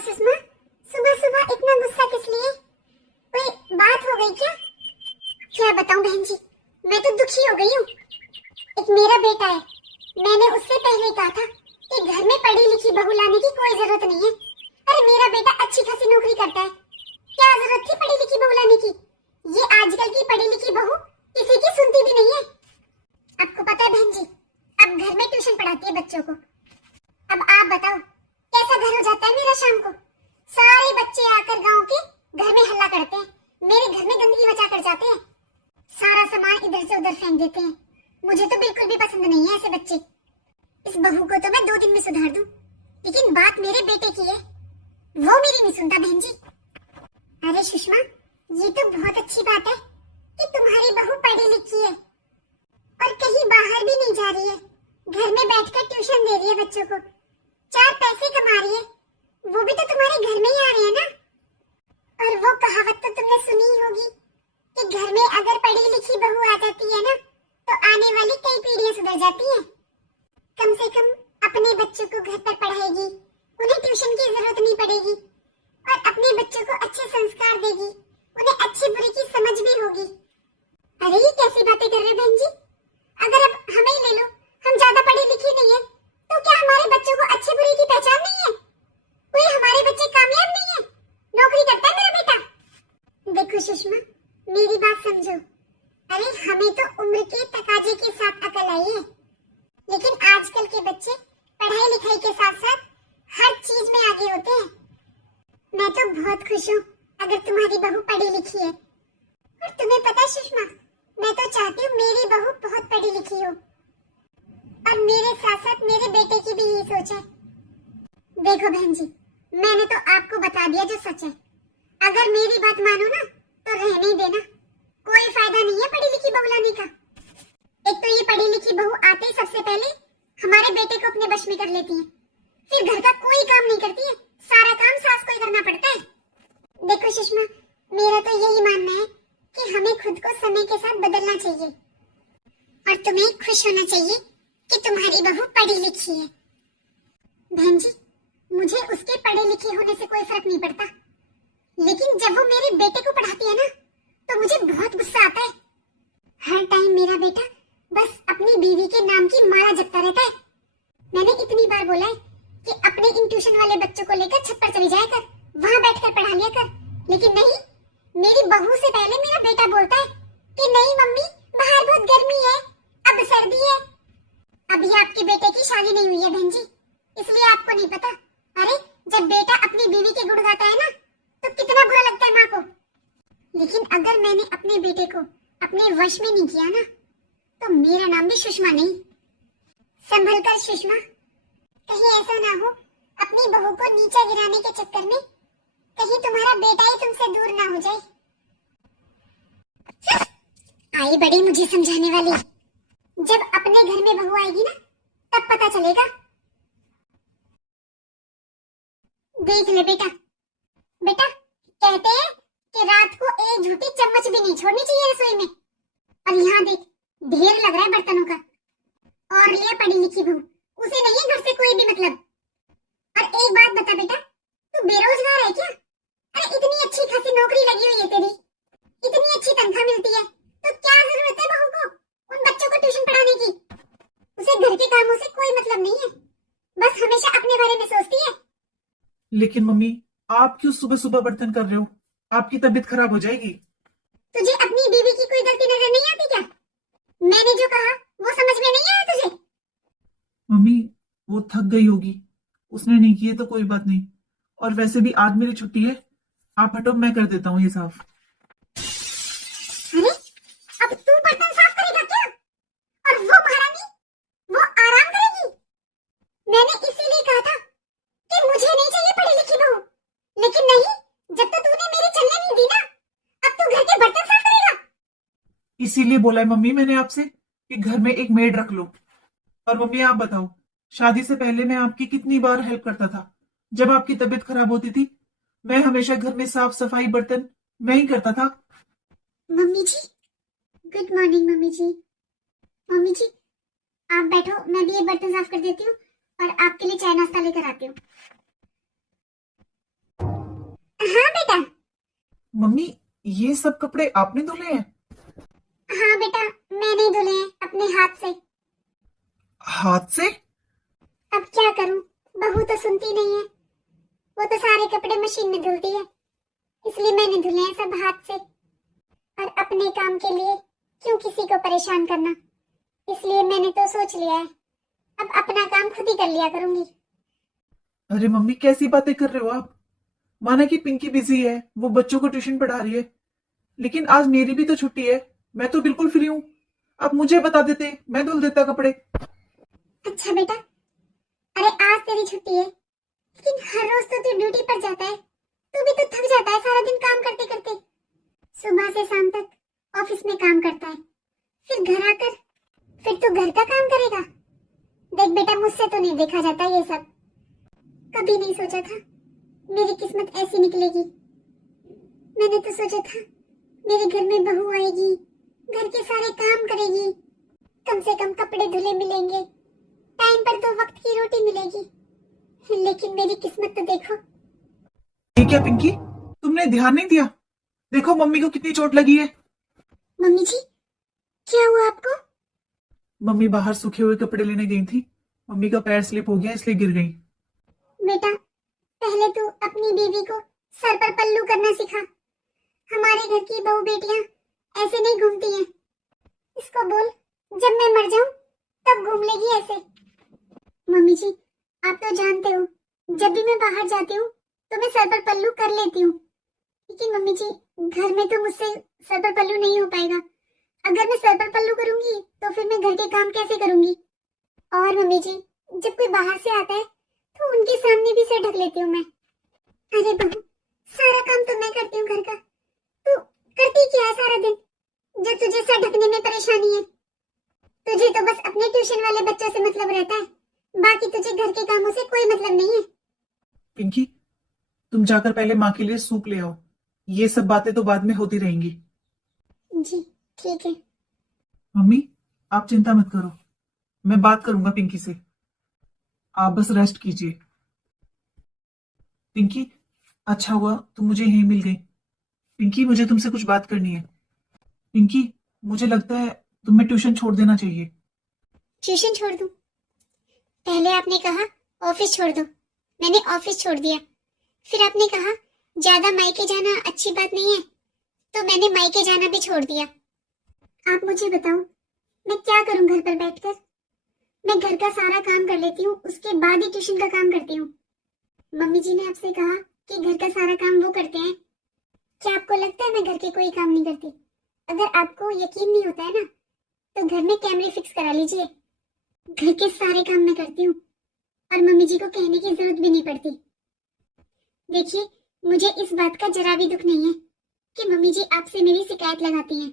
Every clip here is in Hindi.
सुषमा, सुबह सुबह इतना गुस्सा किस लिए? कोई बात हो गई क्या? क्या बताऊं बहन जी, मैं तो दुखी हो गई हूँ। एक मेरा बेटा है, मैंने उससे पहले कहा था कि घर में पढ़ी लिखी बहू लाने की कोई जरूरत नहीं है। अरे मेरा बेटा अच्छी खासी नौकरी करता है, क्या जरूरत थी पढ़ी लिखी बहू लाने की? ये आजकल की पढ़ी लिखी बहू किसी की सुनती भी नहीं है। आपको पता है बहन जी, अब घर में ट्यूशन पढ़ाती है बच्चों को। अब आप बताओ कैसा घर हो जाता है मेरा शाम को? सारे बच्चे आकर गांव के घर में हल्ला करते हैं, मेरे घर में गंदगी मचा कर जाते हैं, सारा सामान इधर से उधर फेंक देते हैं। मुझे तो बिल्कुल भी पसंद नहीं है ऐसे बच्चे। इस बहू को तो मैं 2 दिन में सुधार दूं, लेकिन बात मेरे बेटे की है, वो मेरी नहीं सुनता बहन जी। अरे सुषमा, ये तो बहुत अच्छी बात है कि तुम्हारी बहू पढ़ी लिखी है और कहीं बाहर भी नहीं जा रही है, घर में बैठकर ट्यूशन दे रही है बच्चों को, 4 पैसे कमा रही है, वो भी तो तुम्हारे घर में ही आ रहे हैं ना। और वो कहावत तो तुमने सुनी ही होगी कि घर में अगर पढ़ी लिखी बहू आ जाती है ना, तो आने वाली कई पीढ़ियां सुधर जाती हैं। कम से कम अपने बच्चों को घर पर पढ़ाएगी, उन्हें ट्यूशन की जरूरत नहीं पड़ेगी और अपने बच्चों को अच्छे संस्कार देगी, उन्हें अच्छी बुरी की समझ भी होगी। अरे ये कैसी बातें कर रहे बहन जी? अगर अब हमें ही ले लो, हम ज्यादा पढ़ी लिखी नहीं है, तो क्या हमारे बच्चों को अच्छी बुरी की पहचान नहीं है? कोई हमारे बच्चे कामयाब नहीं है? नौकरी करता है मेरा बेटा। देखो सुषमा, मेरी बात समझो। अरे हमें तो उम्र के तकाजे के साथ अकल आई है, लेकिन आजकल के बच्चे पढ़ाई लिखाई के साथ साथ हर चीज में आगे होते हैं। मैं तो बहुत खुश हूँ अगर तुम्हारी बहू पढ़ी लिखी है। और तुम्हें पता है सुषमा, मैं तो चाहती हूँ मेरी बहू बहुत पढ़ी लिखी हो और मेरे साथ साथ मेरे बेटे की भी यही सोच है। देखो बहन जी, मैंने तो आपको बता दिया जो सच है। अगर मेरी बात मानो ना तो रहने ही देना, कोई फायदा नहीं है पढ़ी लिखी बहू लाने का। एक तो ये पढ़ी लिखी बहू आते ही सबसे पहले हमारे बेटे को अपने वश में कर लेती है, फिर घर का कोई काम नहीं करती है, सारा काम सास को ही करना पड़ता है। देखो सुषमा, मेरा तो यही मानना है कि हमें खुद को समय के साथ बदलना चाहिए और तुम्हें खुश होना चाहिए कि तुम्हारी बहू पढ़ी लिखी है। बहन जी, मुझे उसके पढ़े लिखे होने से कोई फर्क नहीं पड़ता, लेकिन जब वो मेरे बेटे को पढ़ाती है ना, तो मुझे बहुत गुस्सा आता है। हर टाइम मेरा बेटा बस अपनी बीवी के नाम की माला जपता रहता है। मैंने इतनी बार बोला है कि अपने इन ट्यूशन वाले बच्चों को लेकर छत पर चली जाया कर, वहाँ बैठकर पढ़ा लिया कर, लेकिन नहीं, मेरी बहू से पहले मेरा बेटा बोलता है कि नहीं मम्मी, बाहर बहुत गर्मी है, अब सर्दी है। अभी आपके बेटे की शादी नहीं हुई है बहन जी, इसलिए आपको नहीं पता। अरे जब बेटा अपनी बीवी के गुण गाता है ना, तो कितना बुरा लगता है माँ को। लेकिन अगर मैंने अपने बेटे को अपने वश में नहीं किया ना, तो मेरा नाम भी सुषमा नहीं। संभल कर सुषमा, कहीं ऐसा ना हो अपनी बहू को नीचे गिराने के चक्कर में कहीं तुम्हारा बेटा ही तुमसे दूर ना हो जाए। आई बड़ी मुझे समझाने वाली। जब अपने घर में बहू आएगी ना, तब पता चलेगा। देख ले बेटा, बेटा कहते हैं कि रात को एक झूठी चम्मच भी नहीं छोड़नी चाहिए रसोई में। और यहाँ देख, ढेर लग रहा है बर्तनों का। और लिया पढ़ी लिखी बहू, उसे नहीं है घर से कोई भी मतलब। और एक बात बता बेटा, तू बेरोजगार है क्या? अरे इतनी अच्छी खासी नौकरी लगी हुई है तेरी, इतनी अच्छी तनख्वाह मिलती है, तो क्या जरूरत है बहू को उन बच्चों को ट्यूशन पढ़ाने की? उसे घर के कामों से कोई मतलब नहीं है, बस हमेशा अपने बारे में सोचती है। लेकिन मम्मी, आप क्यों सुबह सुबह बर्तन कर रहे हो? आपकी तबीयत खराब हो जाएगी। तुझे अपनी बीवी की कोई गलती नजर नहीं आती क्या? मैंने जो कहा वो समझ में नहीं आया तुझे? मम्मी, वो थक गई होगी, उसने नहीं किए तो कोई बात नहीं। और वैसे भी आज मेरी छुट्टी है, आप हटो, मैं कर देता हूँ ये साफ। अरे अब तू बर्तन साफ करेगा क्या? और वो महारानी, वो आराम करेगी? मैंने इसीलिए कहा था कि मुझे नहीं चाहिए पढ़ी लिखी बहू, लेकिन नहीं, जब तक तूने मेरी चलने नहीं दी ना, अब तू घर के बर्तन साफ करेगा। इसीलिए बोला है मम्मी मैंने आपसे कि घर में एक मेड रख लो। और मम्मी आप बताओ, शादी से पहले मैं आपकी कितनी बार हेल्प करता था। जब आपकी तबीयत खराब होती थी, मैं हमेशा घर में साफ सफाई बर्तन मैं ही करता था। मम्मी जी, गुड मॉर्निंग मम्मी जी। मम्मी जी आप बैठो, मैं भी ये बर्तन साफ कर देती हूँ और आपके लिए चाय नाश्ता लेकर आती हूँ। मम्मी, ये सब कपड़े आपने धुले हैं? हाँ बेटा, मैंने ही धुले हैं अपने हाथ से। हाथ से? अब क्या करूं, बहू तो सुनती नहीं है। वो तो सारे कपड़े मशीन में धुलती है, इसलिए मैंने धुले हैं सब हाथ से। और अपने काम के लिए क्यों किसी को परेशान करना, इसलिए मैंने तो सोच लिया है अब अपना काम खुद ही कर लिया करूंगी। अरे मम्मी, कैसी बातें कर रहे हो आप? माना कि पिंकी बिजी है, वो बच्चों को ट्यूशन पढ़ा रही है, लेकिन आज मेरी भी तो छुट्टी है। मैं तो बिल्कुल फ्री हूँ। आप मुझे बता देते, मैं धुल देता कपड़े। अच्छा बेटा, अरे आज तेरी छुट्टी है, लेकिन हर रोज तो तू ड्यूटी पर जाता है। तू भी तो थक जाता है सारा दिन काम करते करते। सुबह से शाम तक ऑफिस में काम करता है, फिर घर आकर फिर तू घर का काम करेगा। देख बेटा, मुझसे तो नहीं देखा जाता ये सब। कभी नहीं सोचा था मेरी किस्मत ऐसी निकलेगी। मैंने तो सोचा था मेरे घर में बहू आएगी, घर के सारे काम करेगी, कम से कम कपड़े धुले मिलेंगे, टाइम पर तो वक्त की रोटी मिलेगी। लेकिन मेरी किस्मत तो देखो। ये क्या पिंकी, तुमने ध्यान नहीं दिया? देखो मम्मी को कितनी चोट लगी है। मम्मी जी, क्या हुआ आपको? मम्मी बाहर सूखे हुए कपड़े लेने गई थी, मम्मी का पैर स्लिप हो गया इसलिए गिर गई। बेटा, पहले तू अपनी बीवी को सर पर पल्लू करना सिखा। हमारे घर की बहू बेटियां ऐसे नहीं घूमती हैं। इसको बोल जब मैं मर जाऊं तब घूम लेगी ऐसे। मम्मी जी, आप तो जानते हो जब भी मैं बाहर जाती हूँ तो मैं सर पर पल्लू कर लेती हूँ, लेकिन मम्मी जी घर में तो मुझसे सर पर पल्लू नहीं हो पाएगा। अगर मैं सर पर पल्लू करूंगी तो फिर मैं घर के काम कैसे करूंगी? और मम्मी जी, जब कोई बाहर से आता है तो उनके सामने भी सर ढक लेती हूँ मैं। अरे बहू, सारा काम तो मैं करती हूँ घर का, तू करती क्या है सारा दिन जो तुझे सर ढकने में परेशानी है? तुझे तो बस अपने ट्यूशन वाले बच्चों से मतलब रहता है, बाकी तुझे घर के कामों से कोई मतलब नहीं है। पिंकी, तुम जाकर पहले माँ के लिए सूप ले आओ। ये सब बातें तो बाद में होती रहेंगी। जी ठीक है। मम्मी, आप चिंता मत करो, मैं बात करूंगा पिंकी से। आप बस रेस्ट कीजिए। पिंकी, अच्छा हुआ तुम मुझे यहीं मिल गई। पिंकी, मुझे तुमसे कुछ बात करनी है। पिंकी, मुझे लगता है तुम्हें ट्यूशन छोड़ देना चाहिए। ट्यूशन छोड़ दूं? पहले आपने कहा ऑफिस छोड़ दो, मैंने ऑफिस छोड़ दिया। फिर आपने कहा ज्यादा मायके जाना अच्छी बात नहीं है, तो मैंने मायके जाना भी छोड़ दिया। आप मुझे बताओ, मैं क्या करूं घर पर बैठकर? मैं घर का सारा काम कर लेती हूँ, उसके बाद ही ट्यूशन का काम करती हूँ। मम्मी जी ने आपसे कहा कि घर का सारा काम वो करते हैं। क्या आपको लगता है मैं घर के कोई काम नहीं करती? अगर आपको यकीन नहीं होता है ना, तो घर में कैमरे फिक्स करा लीजिए। घर के सारे काम मैं करती हूँ और मम्मी जी को कहने की जरूरत भी नहीं पड़ती। देखिए, मुझे इस बात का जरा भी दुख नहीं है कि मम्मी जी आपसे मेरी शिकायत लगाती हैं,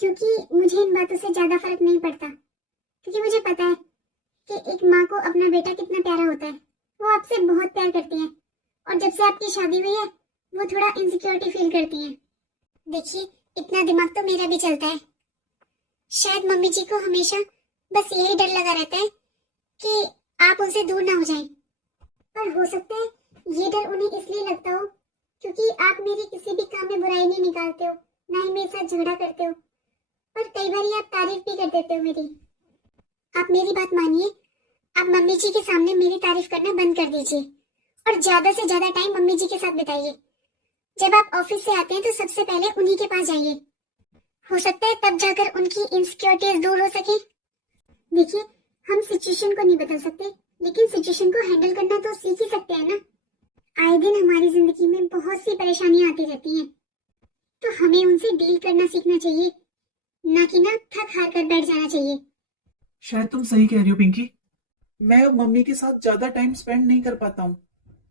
क्योंकि मुझे इन बातों से ज्यादा फर्क नहीं पड़ता। क्योंकि मुझे पता है कि एक माँ को अपना बेटा कितना प्यारा होता है। वो आपसे बहुत प्यार करती है, और जब से आपकी शादी हुई है वो थोड़ा इनसिक्योरिटी फील करती है। देखिए, इतना दिमाग तो मेरा भी चलता है। शायद मम्मी जी को हमेशा बस यही डर लगा रहता है कि आप उनसे दूर ना हो जाएं। पर हो सकता है ये डर उन्हें इसलिए लगता हो क्योंकि आप मेरी किसी भी काम में बुराई नहीं निकालते हो, ना ही मेरे साथ झगड़ा करते हो, और कई बार आप तारीफ भी कर देते हो मेरी। आप मेरी बात मानिए, आप मम्मी जी के सामने मेरी तारीफ करना बंद कर दीजिए और ज्यादा से ज्यादा टाइम मम्मी जी के साथ बिताइए। जब आप ऑफिस से आते हैं तो सबसे पहले उन्हीं के पास जाइए। हो सकता है तब जाकर उनकी इनसिक्योरिटीज दूर हो सके। देखिए, हम सिचुएशन को नहीं बदल सकते, लेकिन सिचुएशन को हैंडल करना तो सीख ही सकते हैं ना। आए दिन हमारी जिंदगी में बहुत सी परेशानियां आती रहती हैं, तो हमें उनसे डील करना सीखना चाहिए, ना कि ना थक हार कर बैठ जाना चाहिए। शायद तुम सही कह रही हो पिंकी। मैं अब मम्मी के साथ ज्यादा टाइम स्पेंड नहीं कर पाता हूँ,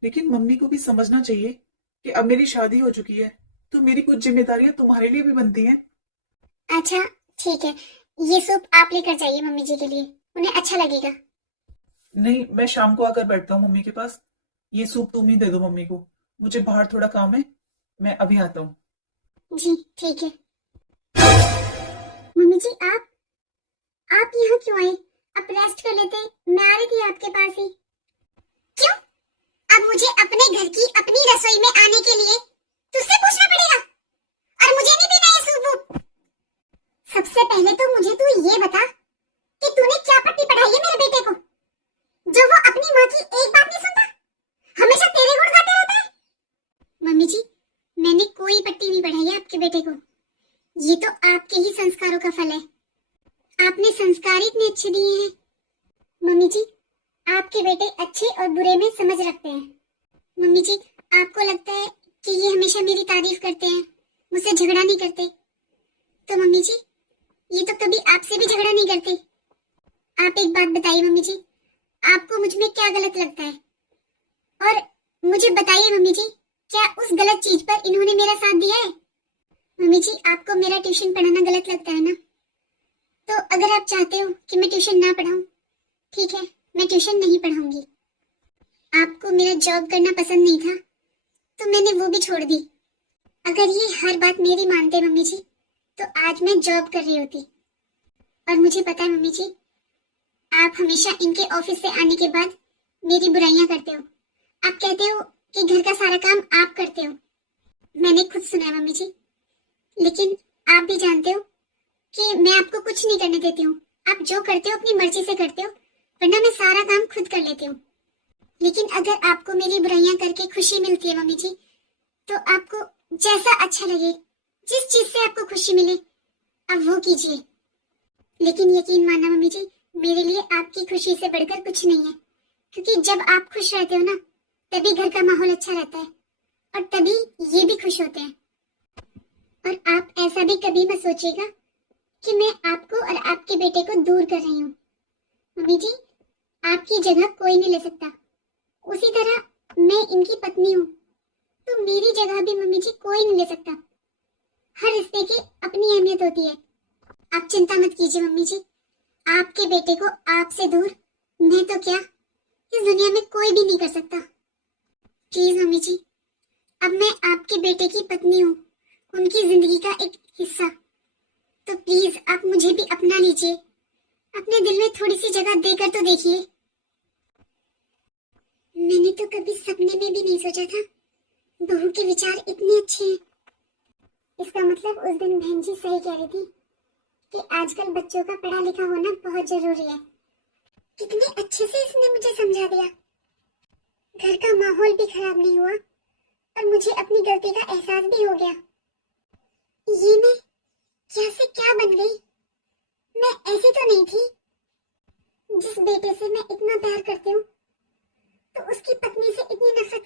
लेकिन मम्मी को भी समझना चाहिए कि अब मेरी शादी हो चुकी है, तो मेरी कुछ जिम्मेदारियां तुम्हारे लिए भी बनती हैं। अच्छा ठीक है, ये सूप आप लेकर जाइए मम्मी जी के लिए, उन्हें अच्छा लगेगा। नहीं, मैं शाम को आकर बैठता हूँ मम्मी के पास। ये सूप तुम ही दे दो मम्मी को, मुझे बाहर थोड़ा काम है, मैं अभी आता हूँ। जी ठीक है। मम्मी जी, आप यहाँ क्यों आए? आप रेस्ट कर लेते, मैं आ रही थी आपके पास ही। क्यों? अब मुझे अपने घर की अपनी रसोई में आने के लिए तुझसे पूछना पड़ेगा? पट्टी नहीं पढ़ाई है आपके बेटे को। ये तो आपके ही संस्कारों का फल है। आपने संस्कार इतने अच्छे दिए हैं। मम्मी जी, आपके बेटे अच्छे और बुरे में समझ रखते हैं। मम्मी जी, आपको लगता है कि ये हमेशा मेरी तारीफ करते हैं, मुझसे झगड़ा नहीं करते, तो मम्मी जी ये तो कभी आपसे भी झगड़ा नहीं करते। आप एक बात बताइए मम्मी जी, आपको मुझ में क्या गलत लगता है? और मुझे बताइए मम्मी जी, क्या उस गलत चीज पर इन्होंने मेरा साथ दिया है? मम्मी जी, आपको मेरा ट्यूशन पढ़ाना गलत लगता है ना? तो अगर आप चाहते हो कि मैं ट्यूशन ना पढ़ाऊं, ठीक है, मैं ट्यूशन नहीं पढ़ाऊंगी। आपको मेरा जॉब करना पसंद नहीं था तो मैंने वो भी छोड़ दी। अगर ये हर बात मेरी मानते मम्मी जी, तो आज मैं जॉब कर रही होती। और मुझे पता है मम्मी जी, आप हमेशा इनके ऑफिस से आने के बाद मेरी बुराइयां करते हो। आप कहते हो कि घर का सारा काम आप करते हो। मैंने खुद सुना है मम्मी जी, लेकिन आप भी जानते हो कि मैं आपको कुछ नहीं करने देती हूँ। आप जो करते हो अपनी मर्जी से करते हो, वरना मैं सारा काम खुद कर लेती हूँ। लेकिन अगर आपको मेरी बुराइयां करके खुशी मिलती है मम्मी जी, तो आपको जैसा अच्छा लगे, जिस चीज से आपको खुशी मिले, आप वो कीजिए। लेकिन यकीन मानना मम्मी जी, मेरे लिए आपकी खुशी से बढ़कर कुछ नहीं है, क्योंकि जब आप खुश रहते हो ना, तभी घर का माहौल अच्छा रहता है और तभी ये भी खुश होते हैं। और आप ऐसा भी कभी मत सोचिएगा कि मैं आपको और आपके बेटे को दूर कर रही हूँ। मम्मी जी, आपकी जगह कोई नहीं ले सकता। उसी तरह मैं इनकी पत्नी हूँ, तो मेरी जगह भी मम्मी जी कोई नहीं ले सकता। हर रिश्ते की अपनी अहमियत होती है। आप चिंता मत कीजिए मम्मी जी, आपके बेटे को आपसे दूर मैं तो क्या, इस दुनिया में कोई भी नहीं कर सकता। प्लीज मम्मी जी, अब मैं आपके बेटे की पत्नी हूँ, उनकी जिंदगी का एक हिस्सा। तो प्लीज आप मुझे भी अपना लीजिए, अपने दिल में थोड़ी सी जगह देकर तो देखिए। मैंने तो कभी सपने में भी नहीं सोचा था बहू के विचार इतने अच्छे हैं। इसका मतलब उस दिन बहन जी सही कह रही थी कि आजकल बच्चों का पढ़ा लिखा होना बहुत जरूरी है। कितने अच्छे से इसने मुझे समझा दिया। घर का माहौल भी खराब नहीं हुआ और मुझे अपनी गलती का एहसास भी हो गया। ये मैं क्या से क्या बन गई? मैं ऐसी तो नहीं थी। जिस बेटे से मैं इतना प्यार करती हूँ, तो उसकी पत्नी से इतनी नफरत